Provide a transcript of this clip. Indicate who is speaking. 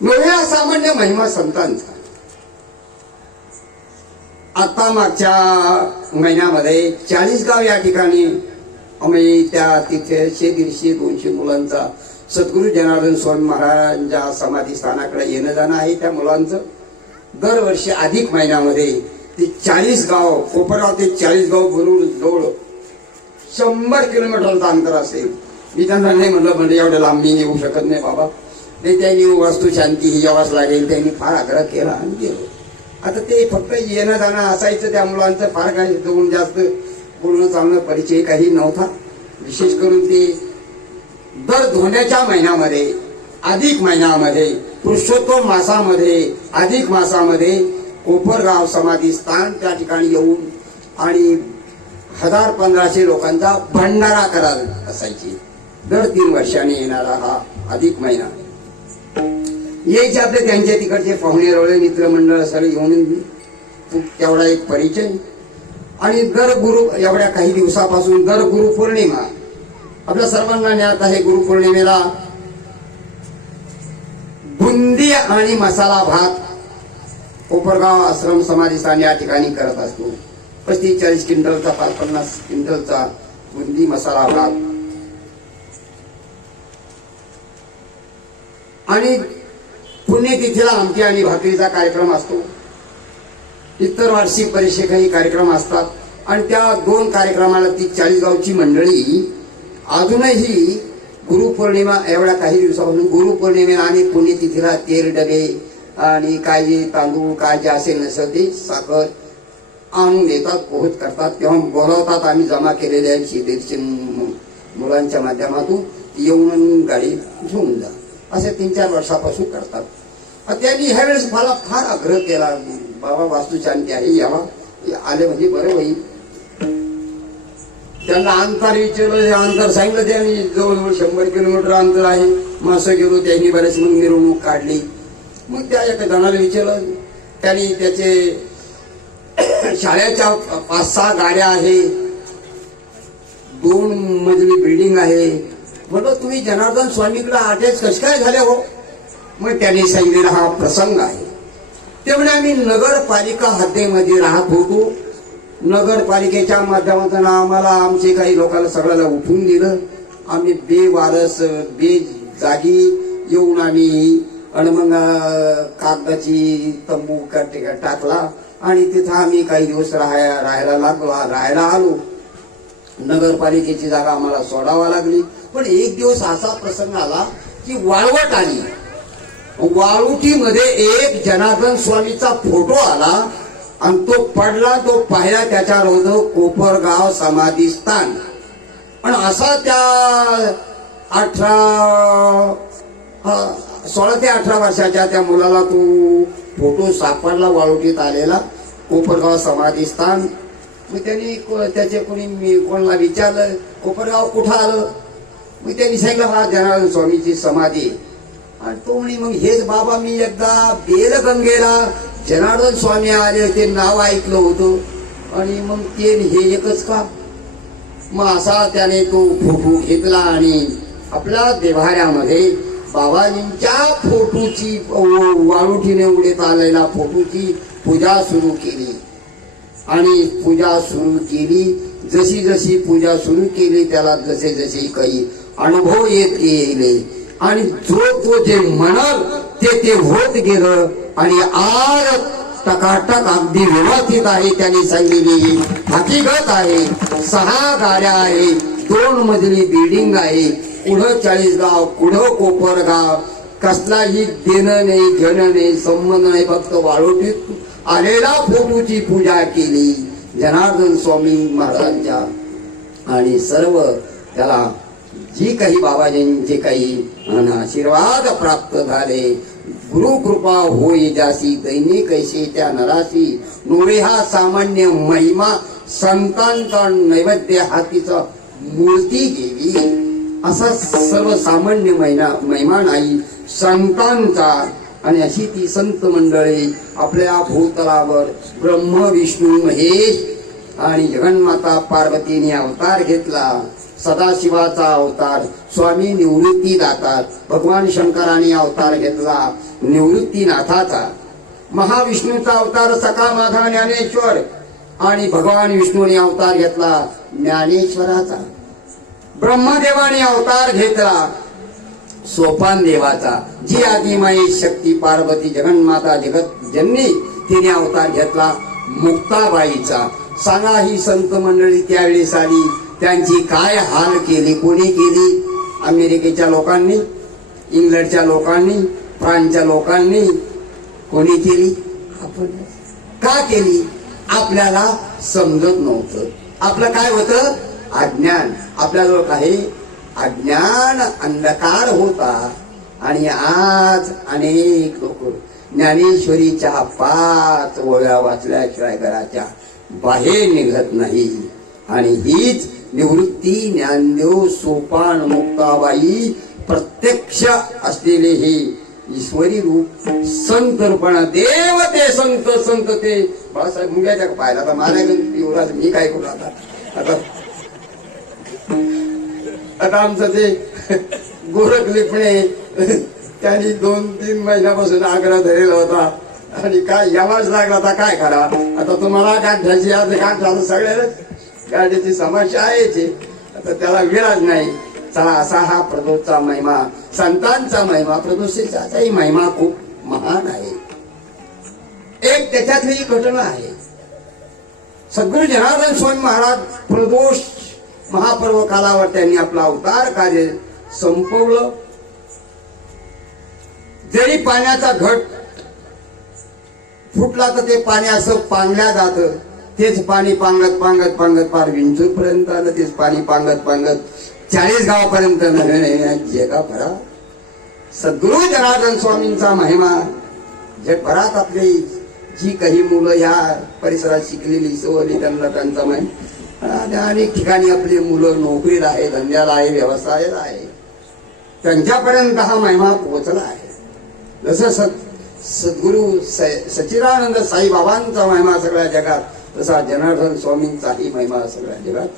Speaker 1: नव्या सामान्य महिमा संतांचा आता मागच्या महिन्यामध्ये चाळीस गाव या ठिकाणी आम्ही त्या तिथेशे दीडशे दोनशे मुलांचा सद्गुरू जनार्दन स्वामी महाराजांच्या समाधी स्थानाकडे येणं जाणं आहे त्या मुलांचं. दरवर्षी अधिक महिन्यामध्ये ते चाळीस गाव कोपरगाव ते चाळीस गाव भरून जवळ शंभर किलोमीटरचं अंतर असेल. मी त्यांना नाही म्हणलं म्हणजे एवढ्या लांब मी येऊ शकत नाही बाबा. नाही त्यांनी वस्तू शांती ही लागेल त्यांनी फार आग्रह केला आणि गेलो. आता ते फक्त येणं जाणं असायचं त्या मुलांचं फार काही दोन जास्त बोलणं चालणं परिचय काही नव्हता. विशेष करून ते दर धोंड्याच्या महिन्यामध्ये अधिक महिन्यामध्ये पुरुषोत्तम मासामध्ये अधिक मासामध्ये कोपरगाव समाधी स्थान त्या ठिकाणी येऊन आणि हजार पंधराशे लोकांचा भंडारा करार असायची. दर तीन वर्षाने येणारा हा अधिक महिना. यायचे आपले त्यांच्या तिकडचे पाहुणे रवळे मित्रमंडळ सगळे येऊन तेवढा एक परिचय. आणि दर गुरु एवढ्या काही दिवसापासून दर गुरुपौर्णिमा. आपल्या सर्वांना ज्ञात आहे गुरुपौर्णिमेला बुंदी आणि मसाला भात कोपरगाव आश्रम समाधीस्थान या ठिकाणी करत असतो. पस्तीस चाळीस क्विंटलचा पाच पन्नास क्विंटलचा बुंदी मसाला भात. आणि पुण्यतिथीला आमटी आणि भाकरीचा कार्यक्रम असतो. इतर वार्षिक परीक्षेकही कार्यक्रम असतात. आणि त्या दोन कार्यक्रमाला ती चाळीसगावची मंडळी अजूनही गुरुपौर्णिमा एवढ्या काही दिवसापासून गुरुपौर्णिमेला आणि पुण्यतिथीला तेल डबे आणि काय जे तांदूळ काय जे असेल नसेल ते साखर आणून देतात पोहोच करतात. तेव्हा बोलावतात आम्ही जमा केलेले आहे शेतीचे मुलांच्या माध्यमातून. येऊन गाडी घेऊन जा. असे तीन चार वर्षापासून करतात. त्यांनी ह्यावेळेस मला फार आग्रह केला. बाबा वास्तू शांती आहे यावा आले म्हणजे बरं होईल. त्यांना अंतर विचारलं हे अंतर सांगितलं त्यांनी. जवळजवळ शंभर किलोमीटर अंतर आहे. मग असं गेलो त्यांनी बरेच मग मिरवणूक काढली. मग त्या एका जणाला विचारलं त्यांनी त्याचे शाळेच्या पाच सहा गाड्या आहे. दोन मजली बिल्डिंग आहे. म्हटलं तुम्ही जनार्दन स्वामीकडे अटॅच कसे काय झाले हो? मग त्यांनी सांगितलेला हा प्रसंग आहे. ते आम्ही नगरपालिका हद्दीमध्ये राहत होतो. नगरपालिकेच्या माध्यमातून आम्हाला आमचे काही लोकांना सगळ्याला उठून दिलं. आम्ही बेवारस बे जागी येऊन आम्ही आणि मग कागदाची तंबू टाकला आणि तिथं आम्ही काही दिवस राहाय राहायला लागलो राहायला आलो. नगरपालिकेची जागा आम्हाला सोडावा लागली. पण एक दिवस असा प्रसंग आला की वाळवट आली. वाळुटीमध्ये एक जनार्दन स्वामीचा फोटो आला आणि तो पडला तो पाहिला त्याच्यावर होतं कोपरगाव समाधी स्थान. पण असा त्या अठरा हा, सोळा ते अठरा वर्षाच्या त्या मुलाला तो फोटो सापडला वाळुटीत आलेला कोपरगाव समाधी स्थान. मग त्यांनी को- त्याचे कोणी मी कोणाला विचारलं कोपरगाव कुठं आलं? मग त्यांनी सांगितलं हा जनार्दन स्वामीची समाधी आहे. आणि तो म्हणे मग हेच बाबा मी एकदा बेलगंगेला जनार्दन स्वामी आले ते नाव ऐकलं होतं. आणि मग ते हे एकच का मग असा त्याने तो फोटो घेतला आणि आपल्या देवाऱ्यामध्ये बाबाजींच्या फोटोची वाळुठीने उडत आलेला फोटोची पूजा सुरू केली. आणि पूजा सुरू केली. जशी जशी पूजा सुरू केली त्याला जसे जसे काही अनुभव येत गेले. आणि जो तो जे म्हणाल ते ते होत गेलं आणि आज टकाटक अगदी व्यवस्थित आहे त्यांनी सांगितलेली. हकीकत आहे सहा गाड्या आहे दोन मजली बिल्डिंग आहे पुढं चाळीस गाव पुढं कोपरगाव कसलाही देणं नाही घेणं नाही संबंध नाही फक्त वाळोटीत आलेला फोटोची पूजा केली. जनार्दन स्वामी महाराजांच्या. आणि सर्व त्याला जी काही बाबाजींचे काही आशीर्वाद प्राप्त झाले गुरु कृपा होई जासी दैनिक ऐसे त्या नराशी नोवे हा सामान्य महिमा संतांचा नैवेद्य हातीचा मूर्ती देवी. असा सर्वसामान्य महिना महिमा नाही संतांचा आणि अशी ती संत मंडळी आपल्या भूतलावर ब्रह्म विष्णू महेश आणि जगन्माता पार्वतीने अवतार घेतला. सदाशिवाचा अवतार. स्वामी निवृत्ती दातात. भगवान शंकराने अवतार घेतला. निवृत्तीनाथाचा महाविष्णूचा अवतार सखा माधा ज्ञानेश्वर. आणि भगवान विष्णूने अवतार घेतला ज्ञानेश्वराचा. ब्रह्मदेवाने अवतार घेतला सोपान देवाचा जी आदिमाई शक्ती पार्वती जगन्माता जगत जननी तिने अवतार घेतला मुक्ताबाईचा. सांगा ही संत मंडळी त्यावेळेस आली. त्यांची काय हाल केली कोणी केली? अमेरिकेच्या लोकांनी इंग्लंडच्या लोकांनी फ्रान्सच्या लोकांनी कोणी केली? आपण. का केली? आपल्याला समजत नव्हतं. आपलं काय होतं? अज्ञान. आपल्याजवळ काही अज्ञान अंधकार होता आणि आज अनेक लोक ज्ञानेश्वरीच्या पाच ओळ्या वाचल्याशिवाय घराच्या बाहेर निघत नाही. आणि हीच निवृत्ती ज्ञानदेव सोपान मुक्ताबाई प्रत्यक्ष असलेले हे ईश्वरी रूप संतर्पणा देव ते संत संत ते. बाळासाहेब मुंग्याच्या पाहिला आता मला युवराज मी काय करू आता? आता आता आमचं ते गोरख लिपणे त्यांनी दोन तीन महिन्यापासून आग्रह धरलेला होता. आणि काय यावाच लागला आता काय करा आता तुम्हाला गाठ्याची आज गाठ झालं सगळ्या गाडीची समस्या आहे. आता त्याला विराज नाही. चला असा हा प्रदोषचा महिमा संतांचा महिमा प्रदोषाचाही महिमा खूप महान आहे. एक त्याच्यातली घटना आहे. सद्गुरु जनार्दन स्वामी महाराज प्रदोष महापर्व कालावर त्यांनी आपला अवतार कार्य संपवलं. जरी पाण्याचा घट फुटला तर ते पाणी असं पांगल्या जातं. तेच पाणी पांगत पांगत पांगत पार विंचूर पर्यंत आलं तेच पाणी पांगत पांगत चाळीस गावापर्यंत नव्हे जगाभरा सद्गुरु जनार्दन स्वामींचा महिमा. जगभरात आपली जी काही मुलं ह्या परिसरात शिकलेली सवली त्यांना त्यांचा महिमा आणि अनेक ठिकाणी आपली मुलं नोकरीला आहे धंद्याला आहे व्यवसायाला आहे. त्यांच्यापर्यंत हा महिमा पोहोचला आहे. जसं सत सद्गुरु स- सच्चिदानंद साईबाबांचा महिमा सगळ्या जगात तसा जनार्दन स्वामींचाही महिमा सगळ्या जगात